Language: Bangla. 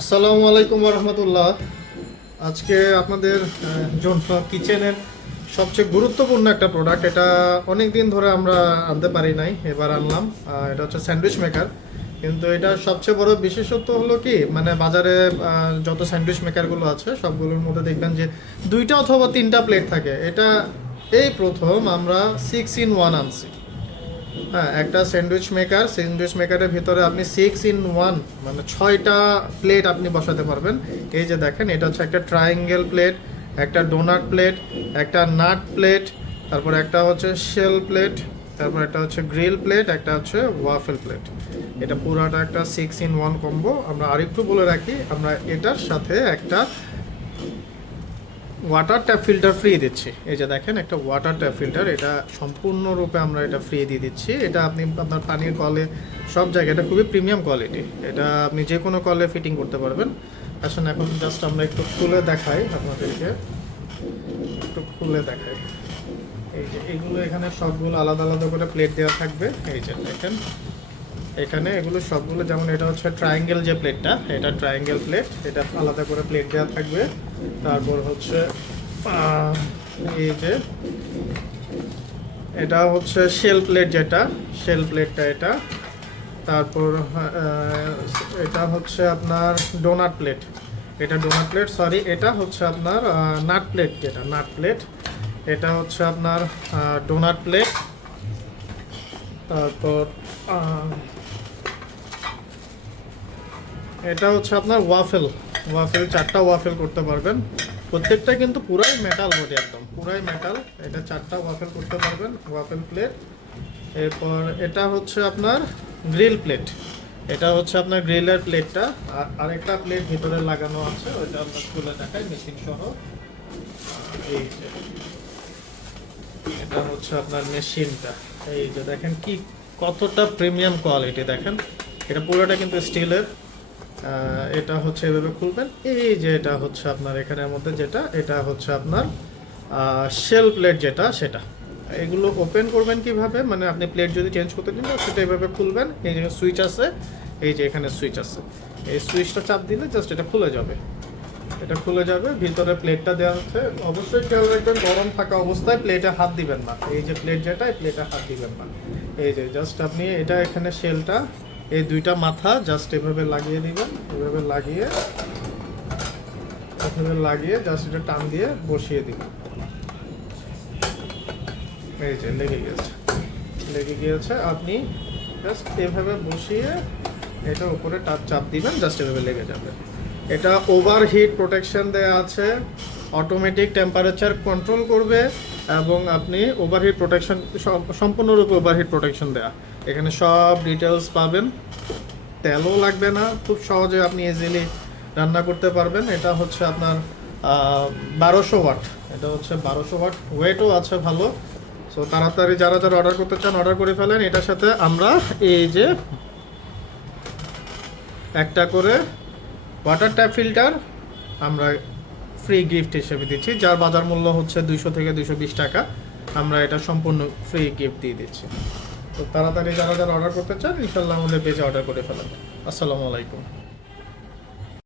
আসসালামু আলাইকুম রহমতুল্লাহ। আজকে আপনাদের জন্য কিচেনের সবচেয়ে গুরুত্বপূর্ণ একটা প্রোডাক্ট, এটা অনেক দিন ধরে আমরা আনতে পারি নাই, এবার আনলাম। এটা হচ্ছে স্যান্ডউইচ মেকার। কিন্তু এটা সবচেয়ে বড় বিশেষত্ব হলো কি, মানে বাজারে যত স্যান্ডউইচ মেকারগুলো আছে সবগুলোর মধ্যে দেখবেন যে দুইটা অথবা তিনটা প্লেট থাকে। এটা এই প্রথম আমরা 6 in 1 আনছি। হ্যাঁ, একটা স্যান্ডউইচ মেকারের ভিতরে আপনি 6 in 1 মানে 6টা প্লেট আপনি বসাতে পারবেন। এই যে দেখেন, এটা হচ্ছে একটা ট্রায়াঙ্গেল প্লেট, একটা ডোনাট প্লেট, একটা নাট প্লেট, তারপর একটা হচ্ছে শেল প্লেট, তারপর একটা হচ্ছে গ্রিল প্লেট, একটা হচ্ছে ওয়াফেল প্লেট। এটা পুরাটা একটা 6 in 1 কম্বো। আমরা আরেকটু বলে রাখি, আমরা এটার সাথে একটা ওয়াটার ট্যাপ ফিল্টার ফ্রি দিচ্ছি। এই যে দেখেন, একটা ওয়াটার ট্যাপ ফিল্টার, এটা সম্পূর্ণরূপে আমরা এটা ফ্রি দিয়ে দিচ্ছি। এটা আপনি আপনার পানির কলে সব জায়গায়, এটা খুবই প্রিমিয়াম কোয়ালিটি, এটা আপনি যে কোনো কলে ফিটিং করতে পারবেন। আসলে এখন জাস্ট আমরা একটু খুলে দেখাই আপনাদেরকে, একটু খুলে দেখাই। এই যে এগুলো এখানে সবগুলো আলাদা আলাদা করে প্লেট দেওয়া থাকবে। এই যে দেখেন, এখানে এগুলো সবগুলো, যেমন এটা হচ্ছে ট্রায়াঙ্গেল যে প্লেটটা, এটা ট্রায়াঙ্গেল প্লেট, এটা আলাদা করে প্লেট দেওয়া থাকবে। তারপর হচ্ছে এই যে এটা হচ্ছে শেল প্লেট, যেটা শেল প্লেটটা এটা। তারপর এটা হচ্ছে আপনার ডোনাট প্লেট, এটা ডোনাট প্লেট, সরি এটা হচ্ছে আপনার নাট প্লেট, যেটা নাট প্লেট। এটা হচ্ছে আপনার ডোনাট প্লেট। তারপর এটা হচ্ছে আপনার ওয়াফেল, ওয়াফেল 4টা ওয়াফেল করতে পারবেন। প্রত্যেকটা কিন্তু পুরাই মেটাল বডি, একদম পুরাই মেটাল। এটা 4টা ওয়াফেল করতে পারবেন, ওয়াফেল প্লেট। এরপর এটা হচ্ছে আপনার গ্রিল প্লেট, এটা হচ্ছে আপনার গ্রিলের প্লেটটা। আর আরেকটা প্লেট ভিতরে লাগানো আছে, ওইটা আমরা খুলে দেখাই মেশিন সহ। এই যে এটা হচ্ছে আপনার মেশিনটা। এই যে দেখেন কি কতটা প্রিমিয়াম কোয়ালিটি, দেখেন এটা পুরোটা কিন্তু স্টিলের। এটা হচ্ছে এভাবে খুলবেন। এই যে এটা হচ্ছে আপনার এখানের মধ্যে যেটা, এটা হচ্ছে আপনার শেল প্লেট যেটা, সেটা। এগুলো ওপেন করবেন কিভাবে, মানে আপনি প্লেট যদি চেঞ্জ করতে দিন সেটা এভাবে খুলবেন। এই যে সুইচ আছে, এই যে এখানে সুইচ আছে, এই সুইচটা চাপ দিলে জাস্ট এটা খুলে যাবে। এটা খুলে যাবে, ভিতরে প্লেটটা দেওয়া হচ্ছে। অবশ্যই খেয়াল রাখবেন, গরম থাকা অবস্থায় প্লেটে হাত দিবেন না। এই যে প্লেট যেটা, এই প্লেটে হাত দিবেন না। এই যে জাস্ট আপনি এটা এখানে শেলটা, এই দুইটা মাথা জাস্ট এভাবে লাগিয়ে দিবেন, এভাবে লাগিয়ে জাস্ট এটা টান দিয়ে বসিয়ে দিবেন। এই যে লেগে গিয়েছে, আপনি জাস্ট এভাবে বসিয়ে এটা উপরে চাপ দিবেন, জাস্ট এভাবে লেগে যাবে। এটা ওভারহিট প্রোটেকশন দেয়া আছে, অটোমেটিক টেম্পারেচার কন্ট্রোল করবে, এবং আপনি ওভারহিট প্রোটেকশন, সম্পূর্ণরূপে ওভারহিট প্রোটেকশন দেয়া। এখানে সব ডিটেলস পাবেন, তেলও লাগবে না, খুব সহজে আপনি ইজিলি রান্না করতে পারবেন। এটা হচ্ছে আপনার 1200 ওয়াট, এটা হচ্ছে 1200 ওয়াট, ওয়েটও আছে ভালো। সো তাড়াতাড়ি যারা যারা অর্ডার করতে চান অর্ডার করে ফেলেন। এটার সাথে আমরা এই যে একটা করে ওয়াটার ট্যাপ ফিল্টার আমরা ফ্রি গিফট হিসেবে দিচ্ছি, যার বাজার মূল্য হচ্ছে 200 থেকে 220 টাকা। আমরা এটা সম্পূর্ণ ফ্রি গিফট দিয়ে দিচ্ছি। তো তাড়াতাড়ি যারা যারা অর্ডার করতে চান ইনশাল্লাহ আমাদের পেজে অর্ডার করে ফেলেন। আসসালামু আলাইকুম।